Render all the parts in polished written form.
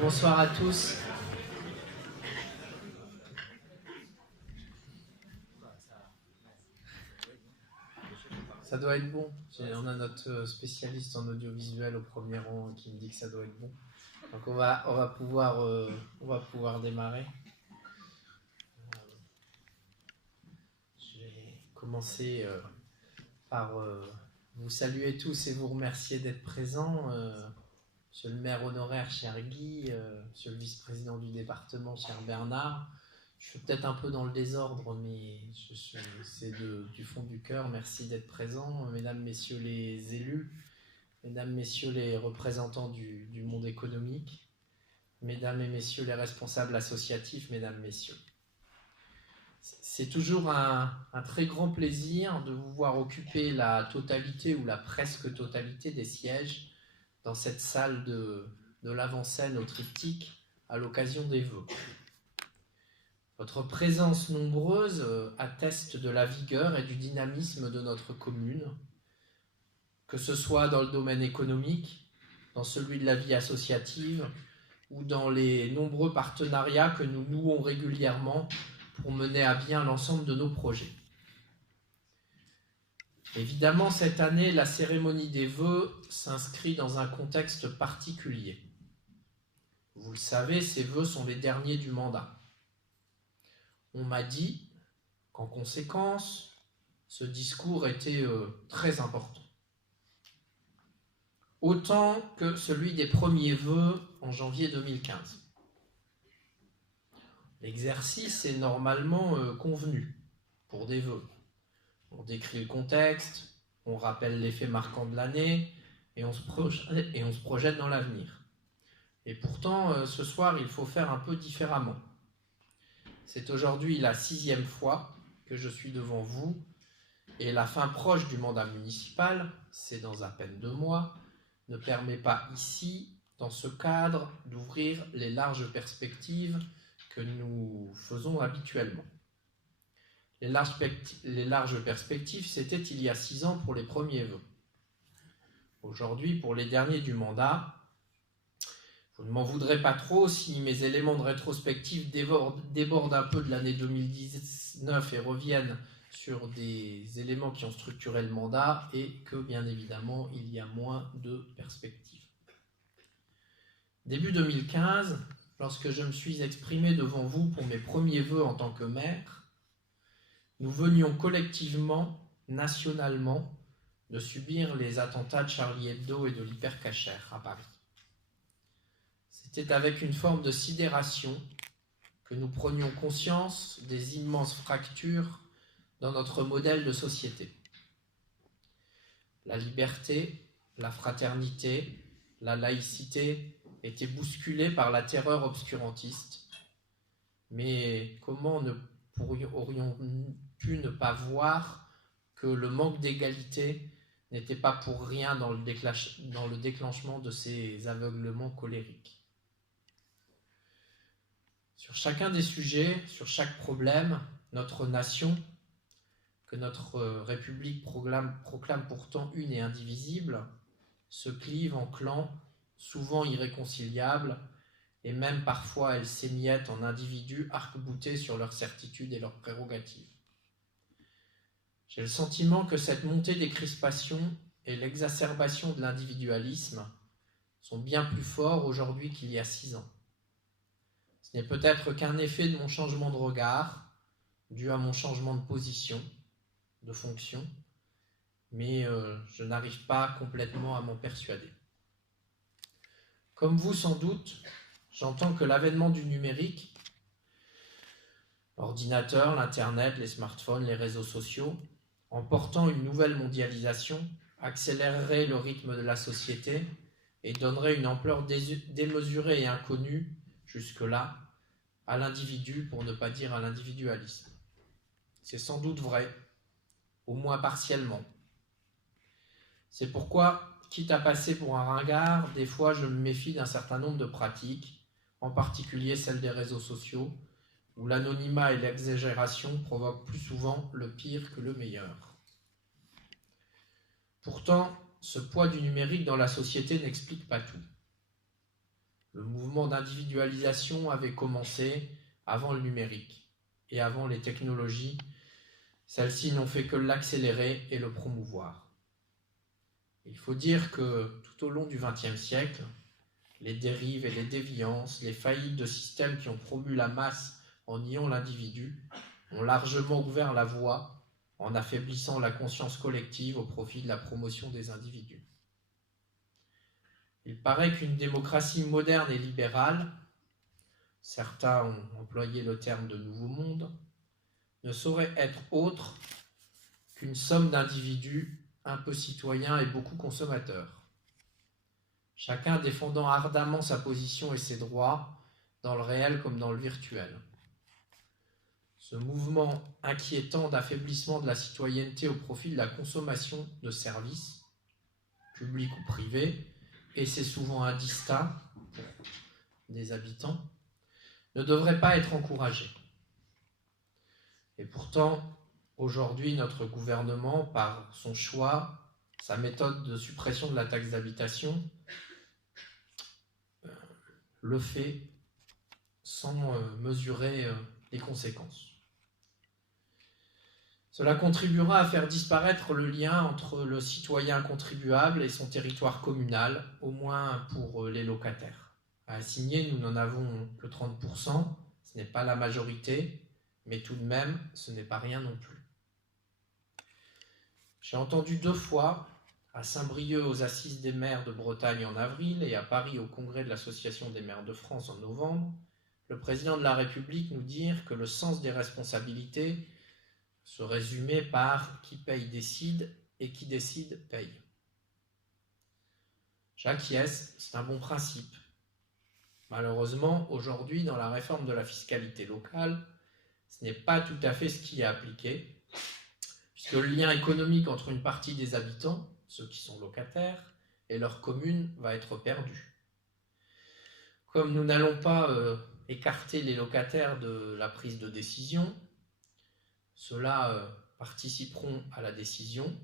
Bonsoir à tous. Ça doit être bon. On a notre spécialiste en audiovisuel au premier rang qui me dit que ça doit être bon. Donc on va pouvoir démarrer. Je vais commencer par vous saluer tous et vous remercier d'être présents. Monsieur le maire honoraire, cher Guy, monsieur le vice-président du département, cher Bernard. Je suis peut-être un peu dans le désordre, mais c'est du fond du cœur. Merci d'être présents, mesdames, messieurs les élus, mesdames, messieurs les représentants du monde économique, mesdames et messieurs les responsables associatifs, mesdames, messieurs. C'est toujours un très grand plaisir de vous voir occuper la totalité ou la presque totalité des sièges dans cette salle de l'avant-scène au triptyque à l'occasion des vœux. Votre présence nombreuse atteste de la vigueur et du dynamisme de notre commune, que ce soit dans le domaine économique, dans celui de la vie associative ou dans les nombreux partenariats que nous nouons régulièrement pour mener à bien l'ensemble de nos projets. Évidemment, cette année, la cérémonie des vœux s'inscrit dans un contexte particulier. Vous le savez, ces vœux sont les derniers du mandat. On m'a dit qu'en conséquence, ce discours était très important. Autant que celui des premiers vœux en janvier 2015. L'exercice est normalement convenu pour des vœux. On décrit le contexte, on rappelle les faits marquants de l'année et on se projette dans l'avenir. Et pourtant, ce soir, il faut faire un peu différemment. C'est aujourd'hui la 6e fois que je suis devant vous et la fin proche du mandat municipal, c'est dans à peine 2 mois, ne permet pas ici, dans ce cadre, d'ouvrir les larges perspectives que nous faisons habituellement. Les larges perspectives, c'était il y a 6 ans pour les premiers vœux. Aujourd'hui, pour les derniers du mandat, vous ne m'en voudrez pas trop si mes éléments de rétrospective débordent un peu de l'année 2019 et reviennent sur des éléments qui ont structuré le mandat et que, bien évidemment, il y a moins de perspectives. Début 2015, lorsque je me suis exprimé devant vous pour mes premiers vœux en tant que maire, nous venions collectivement, nationalement, de subir les attentats de Charlie Hebdo et de l'Hypercacher à Paris. C'était avec une forme de sidération que nous prenions conscience des immenses fractures dans notre modèle de société. La liberté, la fraternité, la laïcité étaient bousculées par la terreur obscurantiste. Mais comment aurions-nous pu ne pas voir que le manque d'égalité n'était pas pour rien dans le déclenchement de ces aveuglements colériques. Sur chacun des sujets, sur chaque problème, notre nation, que notre République proclame pourtant une et indivisible, se clive en clans souvent irréconciliables et même parfois elle s'émiette en individus arc-boutés sur leurs certitudes et leurs prérogatives. J'ai le sentiment que cette montée des crispations et l'exacerbation de l'individualisme sont bien plus forts aujourd'hui qu'il y a 6 ans. Ce n'est peut-être qu'un effet de mon changement de regard, dû à mon changement de position, de fonction, mais je n'arrive pas complètement à m'en persuader. Comme vous sans doute, j'entends que l'avènement du numérique, l'ordinateur, l'internet, les smartphones, les réseaux sociaux, en portant une nouvelle mondialisation, accélérerait le rythme de la société et donnerait une ampleur démesurée et inconnue, jusque-là, à l'individu, pour ne pas dire à l'individualisme. C'est sans doute vrai, au moins partiellement. C'est pourquoi, quitte à passer pour un ringard, des fois je me méfie d'un certain nombre de pratiques, en particulier celles des réseaux sociaux, où l'anonymat et l'exagération provoquent plus souvent le pire que le meilleur. Pourtant, ce poids du numérique dans la société n'explique pas tout. Le mouvement d'individualisation avait commencé avant le numérique et avant les technologies. Celles-ci n'ont fait que l'accélérer et le promouvoir. Il faut dire que tout au long du XXe siècle, les dérives et les déviances, les faillites de systèmes qui ont promu la masse en niant l'individu, ont largement ouvert la voie en affaiblissant la conscience collective au profit de la promotion des individus. Il paraît qu'une démocratie moderne et libérale, certains ont employé le terme de nouveau monde, ne saurait être autre qu'une somme d'individus un peu citoyens et beaucoup consommateurs, chacun défendant ardemment sa position et ses droits dans le réel comme dans le virtuel. Ce mouvement inquiétant d'affaiblissement de la citoyenneté au profit de la consommation de services, publics ou privés, et c'est souvent indistinct des habitants, ne devrait pas être encouragé. Et pourtant, aujourd'hui, notre gouvernement, par son choix, sa méthode de suppression de la taxe d'habitation, le fait sans mesurer les conséquences. Cela contribuera à faire disparaître le lien entre le citoyen contribuable et son territoire communal, au moins pour les locataires. À assigner, nous n'en avons que 30%, ce n'est pas la majorité, mais tout de même, ce n'est pas rien non plus. J'ai entendu 2 fois, à Saint-Brieuc aux Assises des maires de Bretagne en avril et à Paris au Congrès de l'Association des maires de France en novembre, le président de la République nous dire que le sens des responsabilités se résumait par qui paye décide et qui décide paye. J'acquiesce, c'est un bon principe. Malheureusement, aujourd'hui, dans la réforme de la fiscalité locale, ce n'est pas tout à fait ce qui est appliqué, puisque le lien économique entre une partie des habitants, ceux qui sont locataires, et leur commune va être perdu. Comme nous n'allons pas écarter les locataires de la prise de décision, ceux-là participeront à la décision,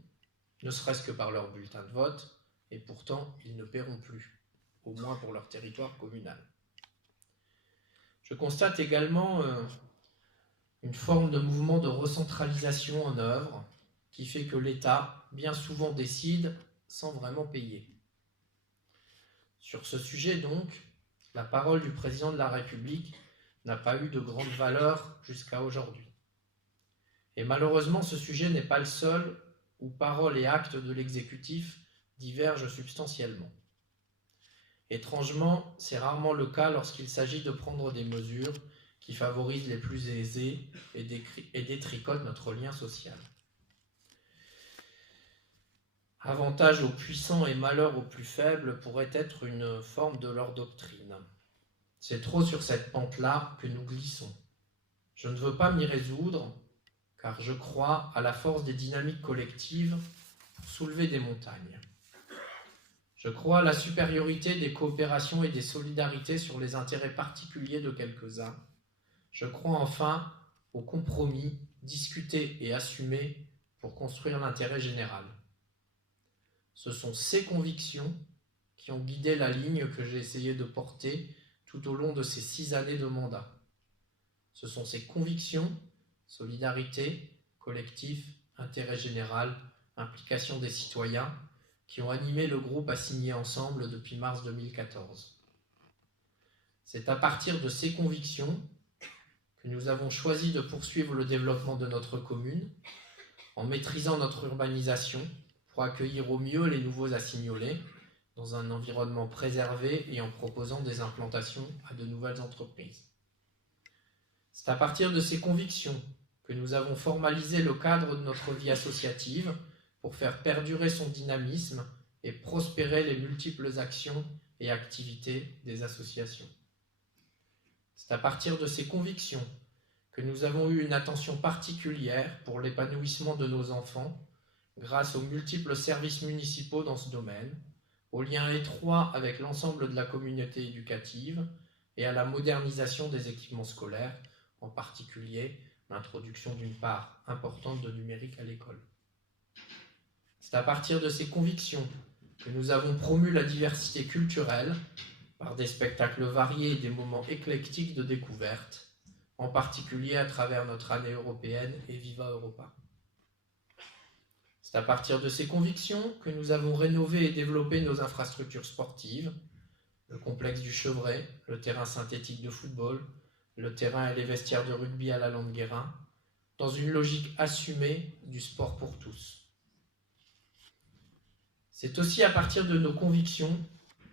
ne serait-ce que par leur bulletin de vote, et pourtant ils ne paieront plus, au moins pour leur territoire communal. Je constate également une forme de mouvement de recentralisation en œuvre qui fait que l'État, bien souvent, décide sans vraiment payer. Sur ce sujet, donc, la parole du président de la République n'a pas eu de grande valeur jusqu'à aujourd'hui. Et malheureusement, ce sujet n'est pas le seul où paroles et actes de l'exécutif divergent substantiellement. Étrangement, c'est rarement le cas lorsqu'il s'agit de prendre des mesures qui favorisent les plus aisés et détricotent notre lien social. Avantage aux puissants et malheur aux plus faibles pourrait être une forme de leur doctrine. C'est trop sur cette pente-là que nous glissons. Je ne veux pas m'y résoudre, car je crois à la force des dynamiques collectives pour soulever des montagnes. Je crois à la supériorité des coopérations et des solidarités sur les intérêts particuliers de quelques-uns. Je crois enfin au compromis discuté et assumé pour construire l'intérêt général. Ce sont ces convictions qui ont guidé la ligne que j'ai essayé de porter tout au long de ces 6 années de mandat. Ce sont ces convictions, solidarité, collectif, intérêt général, implication des citoyens, qui ont animé le groupe à signer ensemble depuis mars 2014. C'est à partir de ces convictions que nous avons choisi de poursuivre le développement de notre commune, en maîtrisant notre urbanisation pour accueillir au mieux les nouveaux assignolés, dans un environnement préservé et en proposant des implantations à de nouvelles entreprises. C'est à partir de ces convictions que nous avons formalisé le cadre de notre vie associative pour faire perdurer son dynamisme et prospérer les multiples actions et activités des associations. C'est à partir de ces convictions que nous avons eu une attention particulière pour l'épanouissement de nos enfants grâce aux multiples services municipaux dans ce domaine, au lien étroit avec l'ensemble de la communauté éducative et à la modernisation des équipements scolaires, en particulier l'introduction d'une part importante de numérique à l'école. C'est à partir de ces convictions que nous avons promu la diversité culturelle par des spectacles variés et des moments éclectiques de découverte, en particulier à travers notre année européenne et Viva Europa. C'est à partir de ces convictions que nous avons rénové et développé nos infrastructures sportives, le complexe du Chevrey, le terrain synthétique de football, le terrain et les vestiaires de rugby à la Landguérin, dans une logique assumée du sport pour tous. C'est aussi à partir de nos convictions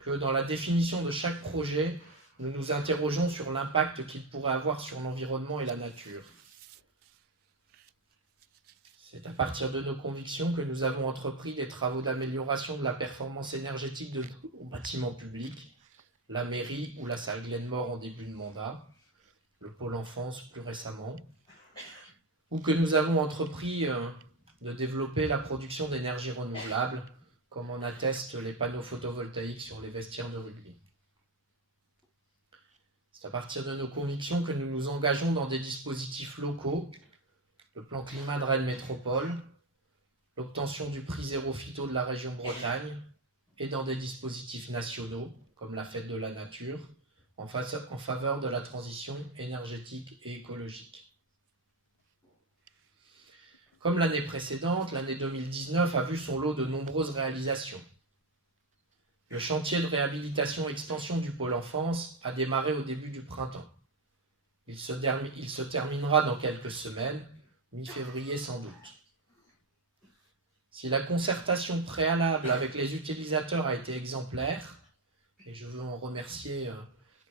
que dans la définition de chaque projet, nous nous interrogeons sur l'impact qu'il pourrait avoir sur l'environnement et la nature. C'est à partir de nos convictions que nous avons entrepris des travaux d'amélioration de la performance énergétique de nos bâtiments publics, la mairie ou la salle Glenmore en début de mandat, le pôle enfance plus récemment, ou que nous avons entrepris de développer la production d'énergie renouvelable, comme en attestent les panneaux photovoltaïques sur les vestiaires de rugby. C'est à partir de nos convictions que nous nous engageons dans des dispositifs locaux, le plan climat de Rennes Métropole, l'obtention du prix Zéro Phyto de la région Bretagne, et dans des dispositifs nationaux, comme la Fête de la Nature, en faveur de la transition énergétique et écologique. Comme l'année précédente, l'année 2019 a vu son lot de nombreuses réalisations. Le chantier de réhabilitation-extension du pôle enfance a démarré au début du printemps. Il se terminera dans quelques semaines, mi-février sans doute. Si la concertation préalable avec les utilisateurs a été exemplaire, et je veux en remercier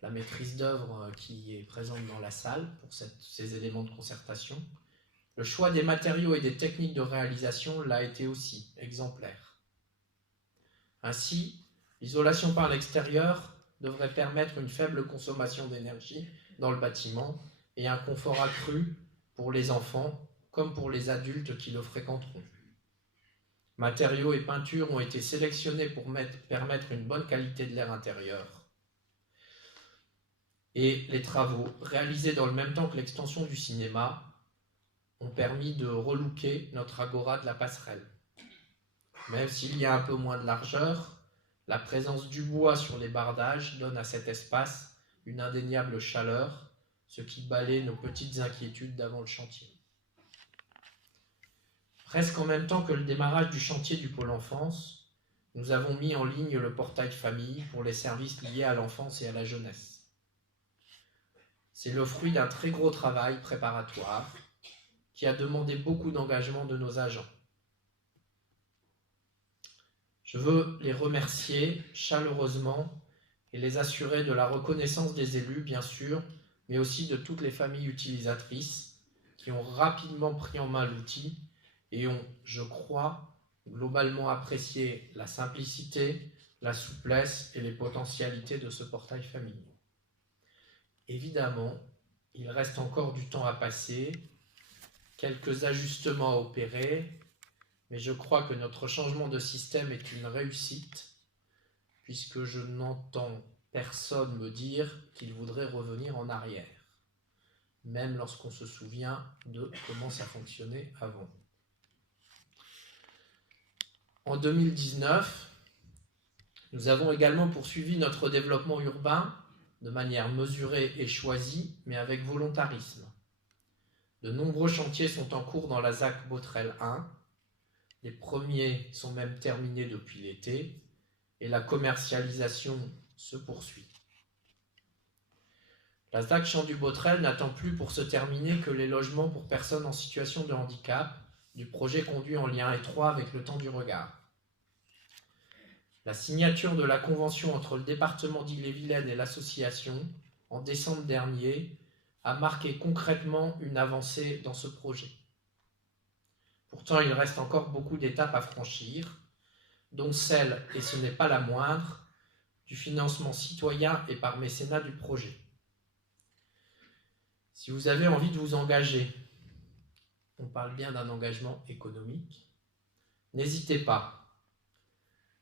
la maîtrise d'œuvre qui est présente dans la salle pour ces éléments de concertation, le choix des matériaux et des techniques de réalisation l'a été aussi exemplaire. Ainsi, l'isolation par l'extérieur devrait permettre une faible consommation d'énergie dans le bâtiment et un confort accru pour les enfants comme pour les adultes qui le fréquenteront. Matériaux et peintures ont été sélectionnés pour permettre une bonne qualité de l'air intérieur. Et les travaux, réalisés dans le même temps que l'extension du cinéma, ont permis de relooker notre agora de la passerelle. Même s'il y a un peu moins de largeur, la présence du bois sur les bardages donne à cet espace une indéniable chaleur, ce qui balaie nos petites inquiétudes d'avant le chantier. Presque en même temps que le démarrage du chantier du pôle enfance, nous avons mis en ligne le portail famille pour les services liés à l'enfance et à la jeunesse. C'est le fruit d'un très gros travail préparatoire qui a demandé beaucoup d'engagement de nos agents. Je veux les remercier chaleureusement et les assurer de la reconnaissance des élus, bien sûr, mais aussi de toutes les familles utilisatrices qui ont rapidement pris en main l'outil et ont, je crois, globalement apprécié la simplicité, la souplesse et les potentialités de ce portail famille. Évidemment, il reste encore du temps à passer, quelques ajustements à opérer, mais je crois que notre changement de système est une réussite, puisque je n'entends personne me dire qu'il voudrait revenir en arrière, même lorsqu'on se souvient de comment ça fonctionnait avant. En 2019, nous avons également poursuivi notre développement urbain de manière mesurée et choisie, mais avec volontarisme. De nombreux chantiers sont en cours dans la ZAC Botrel 1. Les premiers sont même terminés depuis l'été et la commercialisation se poursuit. La ZAC Champ du Botrel n'attend plus pour se terminer que les logements pour personnes en situation de handicap du projet conduit en lien étroit avec le Temps du Regard. La signature de la convention entre le département d'Ille-et-Vilaine et l'association en décembre dernier a marqué concrètement une avancée dans ce projet. Pourtant, il reste encore beaucoup d'étapes à franchir, dont celle, et ce n'est pas la moindre, du financement citoyen et par mécénat du projet. Si vous avez envie de vous engager, on parle bien d'un engagement économique, n'hésitez pas.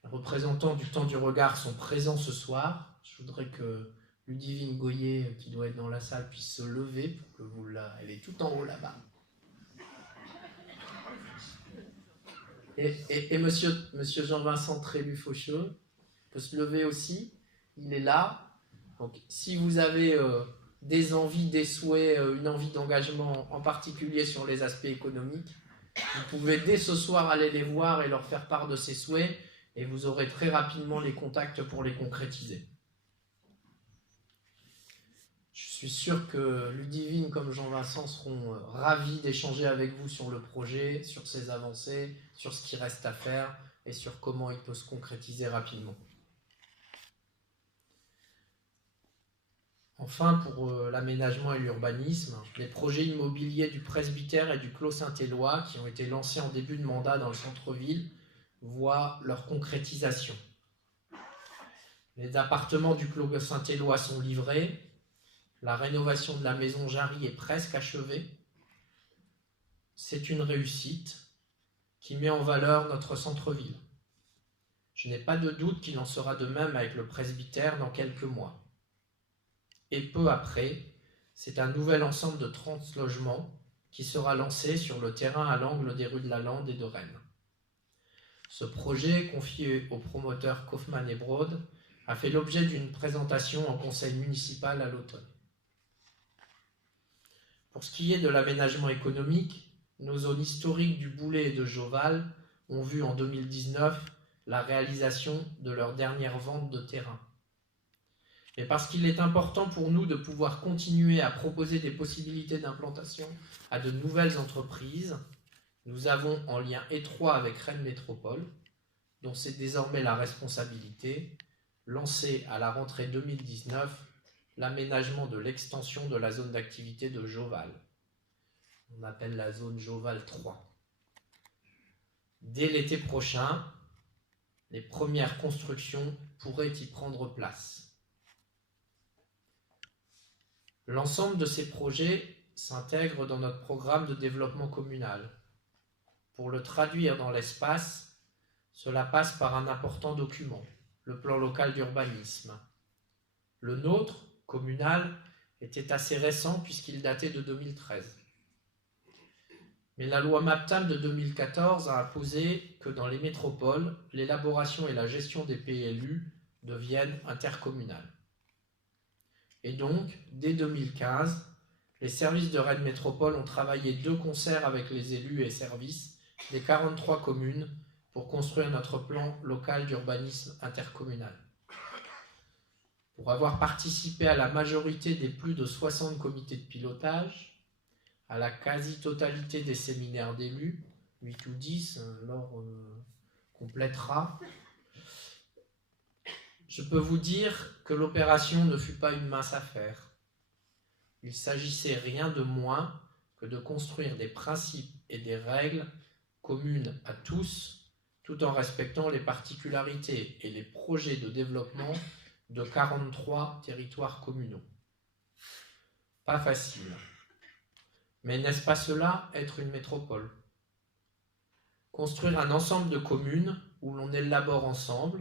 Les représentants du Temps du Regard sont présents ce soir. Je voudrais que Ludivine Goyer, qui doit être dans la salle, puisse se lever pour que vous la... Elle est tout en haut là-bas. Et monsieur Jean-Vincent Trélu-Faucheux peut se lever aussi. il est là. Donc, si vous avez des envies, des souhaits, une envie d'engagement en particulier sur les aspects économiques, vous pouvez dès ce soir aller les voir et leur faire part de ces souhaits et vous aurez très rapidement les contacts pour les concrétiser. Je suis sûr que Ludivine comme Jean-Vincent seront ravis d'échanger avec vous sur le projet, sur ses avancées, sur ce qui reste à faire et sur comment il peut se concrétiser rapidement. Enfin, pour l'aménagement et l'urbanisme, les projets immobiliers du presbytère et du Clos Saint-Éloi qui ont été lancés en début de mandat dans le centre-ville voient leur concrétisation. Les appartements du Clos Saint-Éloi sont livrés. La rénovation de la maison Jarry est presque achevée. C'est une réussite qui met en valeur notre centre-ville. Je n'ai pas de doute qu'il en sera de même avec le presbytère dans quelques mois. Et peu après, c'est un nouvel ensemble de 30 logements qui sera lancé sur le terrain à l'angle des rues de la Lande et de Rennes. Ce projet, confié au promoteur Kaufmann et Broad, a fait l'objet d'une présentation en conseil municipal à l'automne. Pour ce qui est de l'aménagement économique, nos zones historiques du Boulay et de Joval ont vu en 2019 la réalisation de leur dernière vente de terrain. Et parce qu'il est important pour nous de pouvoir continuer à proposer des possibilités d'implantation à de nouvelles entreprises, nous avons, en lien étroit avec Rennes Métropole, dont c'est désormais la responsabilité, lancé à la rentrée 2019 l'aménagement de l'extension de la zone d'activité de Joval. On appelle la zone Joval 3. Dès l'été prochain, les premières constructions pourraient y prendre place. L'ensemble de ces projets s'intègre dans notre programme de développement communal. Pour le traduire dans l'espace, cela passe par un important document, le plan local d'urbanisme. Le nôtre, communal, était assez récent puisqu'il datait de 2013. Mais la loi MAPTAM de 2014 a imposé que dans les métropoles, l'élaboration et la gestion des PLU deviennent intercommunales. Et donc, dès 2015, les services de Rennes Métropole ont travaillé de concert avec les élus et services des 43 communes pour construire notre plan local d'urbanisme intercommunal. Pour avoir participé à la majorité des plus de 60 comités de pilotage, à la quasi-totalité des séminaires d'élus, 8 ou 10, Laure complétera, je peux vous dire que l'opération ne fut pas une mince affaire. Il s'agissait rien de moins que de construire des principes et des règles communes à tous, tout en respectant les particularités et les projets de développement de 43 territoires communaux. Pas facile. Mais n'est-ce pas cela, être une métropole? Construire un ensemble de communes où l'on élabore ensemble,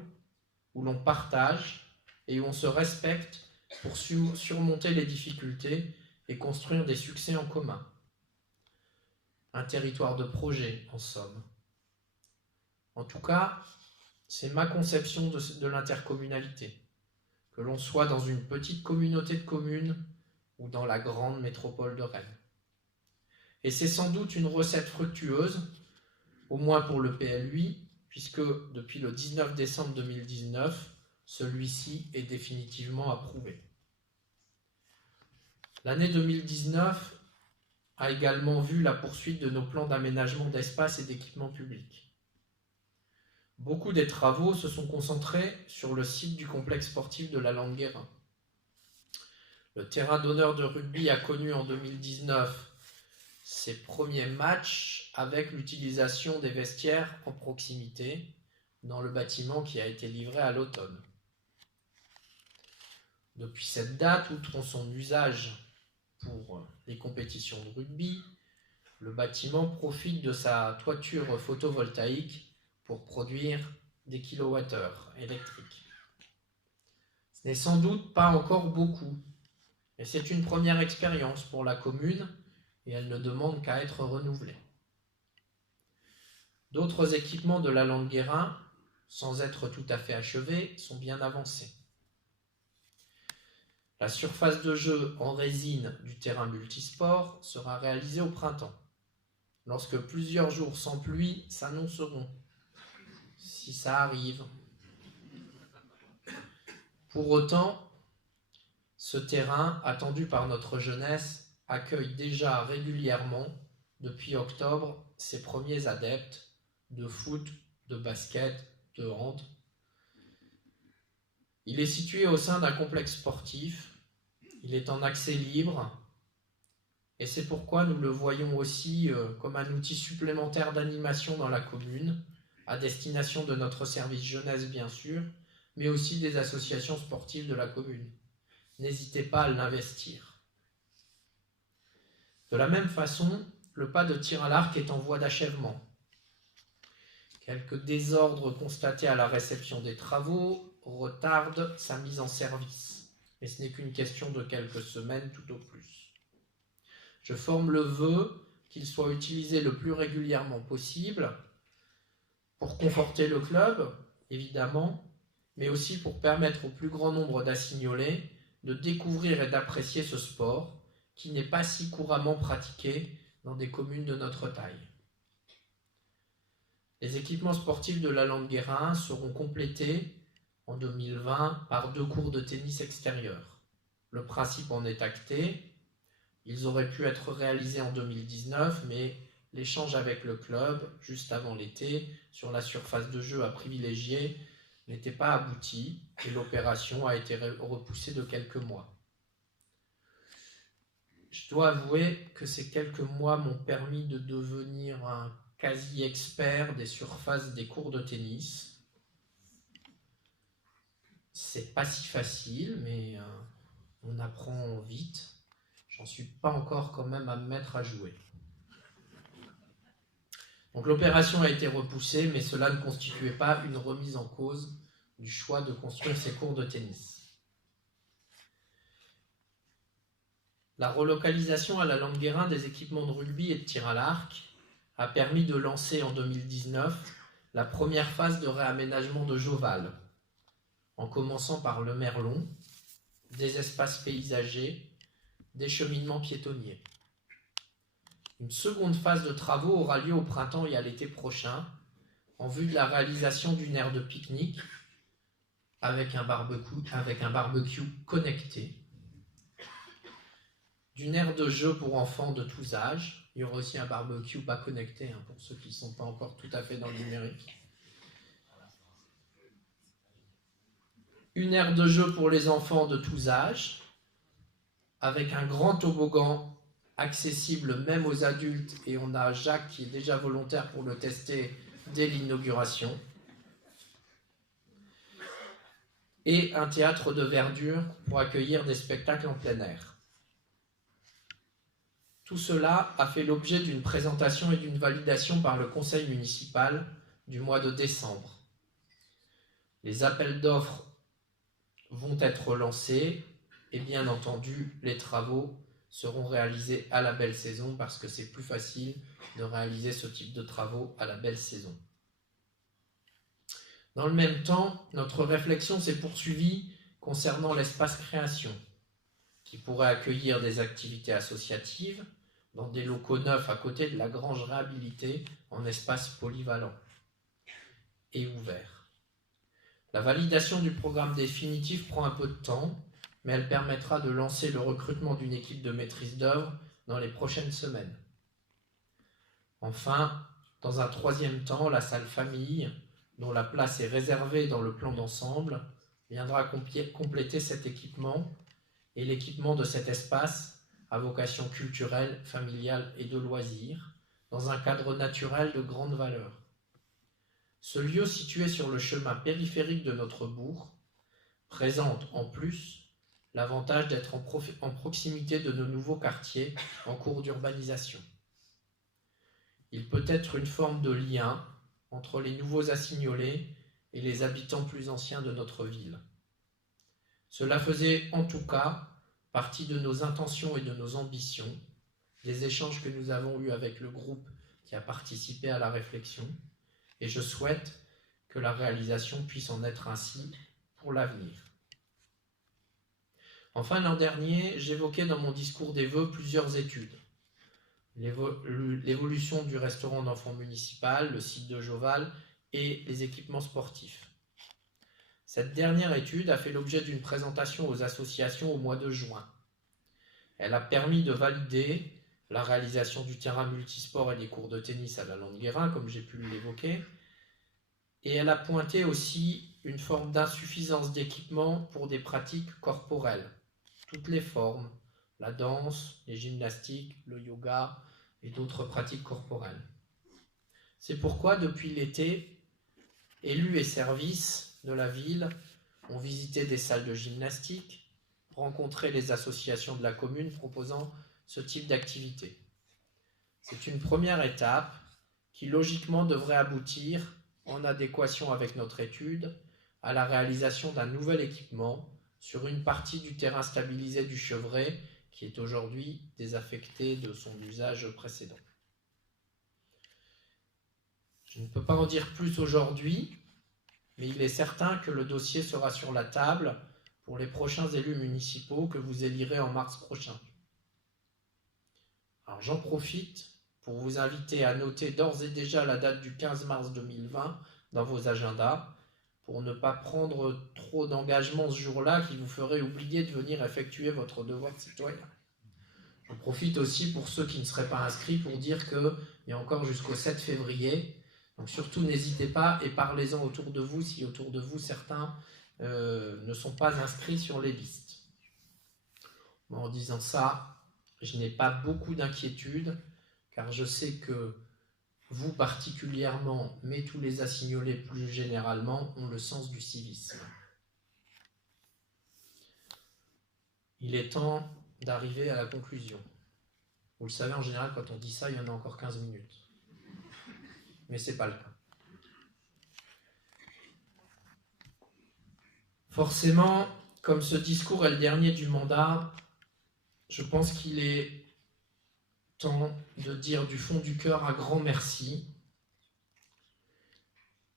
où l'on partage et où on se respecte pour surmonter les difficultés et construire des succès en commun. Un territoire de projet, en somme. En tout cas, c'est ma conception de l'intercommunalité, que l'on soit dans une petite communauté de communes ou dans la grande métropole de Rennes. Et c'est sans doute une recette fructueuse, au moins pour le PLUI, puisque depuis le 19 décembre 2019, celui-ci est définitivement approuvé. L'année 2019 a également vu la poursuite de nos plans d'aménagement d'espace et d'équipement public. Beaucoup des travaux se sont concentrés sur le site du complexe sportif de la Lande-Guérin. Le terrain d'honneur de rugby a connu en 2019 ses premiers matchs avec l'utilisation des vestiaires en proximité dans le bâtiment qui a été livré à l'automne. Depuis cette date, outre son usage pour les compétitions de rugby, le bâtiment profite de sa toiture photovoltaïque pour produire des kilowattheures électriques. Ce n'est sans doute pas encore beaucoup, mais c'est une première expérience pour la commune et elle ne demande qu'à être renouvelée. D'autres équipements de la Lande-Guérin, sans être tout à fait achevés, sont bien avancés. La surface de jeu en résine du terrain multisport sera réalisée au printemps, lorsque plusieurs jours sans pluie s'annonceront, si ça arrive. Pour autant, ce terrain, attendu par notre jeunesse, accueille déjà régulièrement, depuis octobre, ses premiers adeptes de foot, de basket, de hand. Il est situé au sein d'un complexe sportif, il est en accès libre, et c'est pourquoi nous le voyons aussi comme un outil supplémentaire d'animation dans la commune, à destination de notre service jeunesse bien sûr, mais aussi des associations sportives de la commune. N'hésitez pas à l'investir. De la même façon, le pas de tir à l'arc est en voie d'achèvement. Quelques désordres constatés à la réception des travaux retardent sa mise en service, mais ce n'est qu'une question de quelques semaines tout au plus. Je forme le vœu qu'il soit utilisé le plus régulièrement possible pour conforter le club, évidemment, mais aussi pour permettre au plus grand nombre d'assignolés de découvrir et d'apprécier ce sport qui n'est pas si couramment pratiqué dans des communes de notre taille. Les équipements sportifs de la Lande-Guérin seront complétés en 2020 par 2 cours de tennis extérieurs. Le principe en est acté. Ils auraient pu être réalisés en 2019, mais l'échange avec le club, juste avant l'été, sur la surface de jeu à privilégier, n'était pas abouti et l'opération a été repoussée de quelques mois. Je dois avouer que ces quelques mois m'ont permis de devenir un quasi-expert des surfaces des cours de tennis. C'est pas si facile, mais on apprend vite. J'en suis pas encore quand même à me mettre à jouer. Donc l'opération a été repoussée, mais cela ne constituait pas une remise en cause du choix de construire ces cours de tennis. La relocalisation à la Lande-Guérin des équipements de rugby et de tir à l'arc a permis de lancer en 2019 la première phase de réaménagement de Joval, en commençant par le Merlon, des espaces paysagers, des cheminements piétonniers. Une seconde phase de travaux aura lieu au printemps et à l'été prochain, en vue de la réalisation d'une aire de pique-nique avec un barbecue connecté, d'une aire de jeu pour enfants de tous âges. Il y aura aussi un barbecue pas connecté pour ceux qui ne sont pas encore tout à fait dans le numérique. Une aire de jeu pour les enfants de tous âges, avec un grand toboggan accessible même aux adultes, et on a Jacques qui est déjà volontaire pour le tester dès l'inauguration. Et un théâtre de verdure pour accueillir des spectacles en plein air. Tout cela a fait l'objet d'une présentation et d'une validation par le conseil municipal du mois de décembre. Les appels d'offres vont être lancés et bien entendu, les travaux seront réalisés à la belle saison parce que c'est plus facile de réaliser ce type de travaux à la belle saison. Dans le même temps, notre réflexion s'est poursuivie concernant l'espace création, qui pourrait accueillir des activités associatives dans des locaux neufs à côté de la grange réhabilitée en espace polyvalent et ouvert. La validation du programme définitif prend un peu de temps, mais elle permettra de lancer le recrutement d'une équipe de maîtrise d'œuvre dans les prochaines semaines. Enfin, dans un troisième temps, la salle famille, dont la place est réservée dans le plan d'ensemble, viendra compléter cet équipement et l'équipement de cet espace à vocation culturelle, familiale et de loisirs, dans un cadre naturel de grande valeur. Ce lieu situé sur le chemin périphérique de notre bourg présente en plus l'avantage d'être en proximité de nos nouveaux quartiers en cours d'urbanisation. Il peut être une forme de lien entre les nouveaux assignolés et les habitants plus anciens de notre ville. Cela faisait en tout cas partie de nos intentions et de nos ambitions, des échanges que nous avons eus avec le groupe qui a participé à la réflexion, et je souhaite que la réalisation puisse en être ainsi pour l'avenir. Enfin, l'an dernier, j'évoquais dans mon discours des vœux plusieurs études. L'évolution du restaurant d'enfants municipal, le site de Joval et les équipements sportifs. Cette dernière étude a fait l'objet d'une présentation aux associations au mois de juin. Elle a permis de valider la réalisation du terrain multisport et des cours de tennis à la Landguérin, comme j'ai pu l'évoquer, et elle a pointé aussi une forme d'insuffisance d'équipement pour des pratiques corporelles, toutes les formes, la danse, les gymnastiques, le yoga et d'autres pratiques corporelles. C'est pourquoi, depuis l'été, élus et services de la ville ont visité des salles de gymnastique, rencontré les associations de la commune proposant ce type d'activité. C'est une première étape qui logiquement devrait aboutir, en adéquation avec notre étude, à la réalisation d'un nouvel équipement sur une partie du terrain stabilisé du Chevré qui est aujourd'hui désaffecté de son usage précédent. Je ne peux pas en dire plus aujourd'hui, mais il est certain que le dossier sera sur la table pour les prochains élus municipaux que vous élirez en mars prochain. Alors j'en profite pour vous inviter à noter d'ores et déjà la date du 15 mars 2020 dans vos agendas, pour ne pas prendre trop d'engagements ce jour-là qui vous ferait oublier de venir effectuer votre devoir de citoyen. J'en profite aussi pour ceux qui ne seraient pas inscrits pour dire qu'il y a encore jusqu'au 7 février. Donc surtout n'hésitez pas et parlez-en autour de vous si autour de vous certains ne sont pas inscrits sur les listes. Bon, en disant ça, je n'ai pas beaucoup d'inquiétude car je sais que vous particulièrement, mais tous les assignolés plus généralement, ont le sens du civisme. Il est temps d'arriver à la conclusion. Vous le savez, en général, quand on dit ça, il y en a encore 15 minutes. Mais ce n'est pas le cas. Forcément, comme ce discours est le dernier du mandat, je pense qu'il est temps de dire du fond du cœur un grand merci.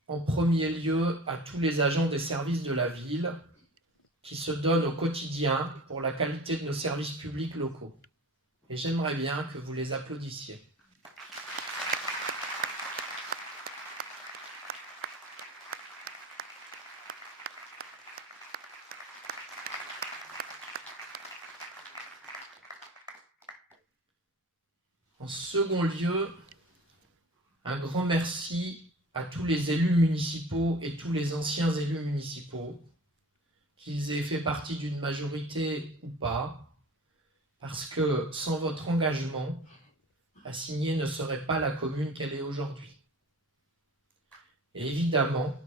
En premier lieu, à tous les agents des services de la ville qui se donnent au quotidien pour la qualité de nos services publics locaux. Et j'aimerais bien que vous les applaudissiez. En second lieu, un grand merci à tous les élus municipaux et tous les anciens élus municipaux, qu'ils aient fait partie d'une majorité ou pas, parce que sans votre engagement, Assigné ne serait pas la commune qu'elle est aujourd'hui. Et évidemment,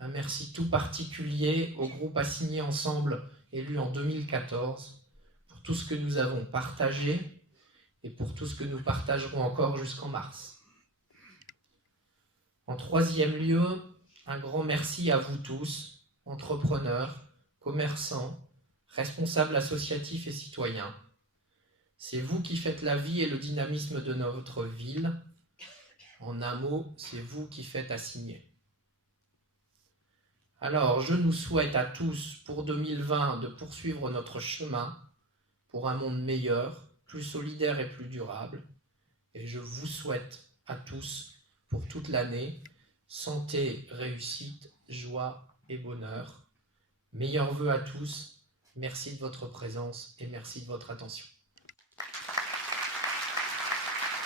un merci tout particulier au groupe Assigné Ensemble, élu en 2014, pour tout ce que nous avons partagé et pour tout ce que nous partagerons encore jusqu'en mars. En troisième lieu, un grand merci à vous tous, entrepreneurs, commerçants, responsables associatifs et citoyens. C'est vous qui faites la vie et le dynamisme de notre ville. En un mot, c'est vous qui faites Assigné. Alors, je nous souhaite à tous, pour 2020, de poursuivre notre chemin pour un monde meilleur, plus solidaire et plus durable. Et je vous souhaite à tous, pour toute l'année, santé, réussite, joie et bonheur. Meilleurs vœux à tous. Merci de votre présence et merci de votre attention.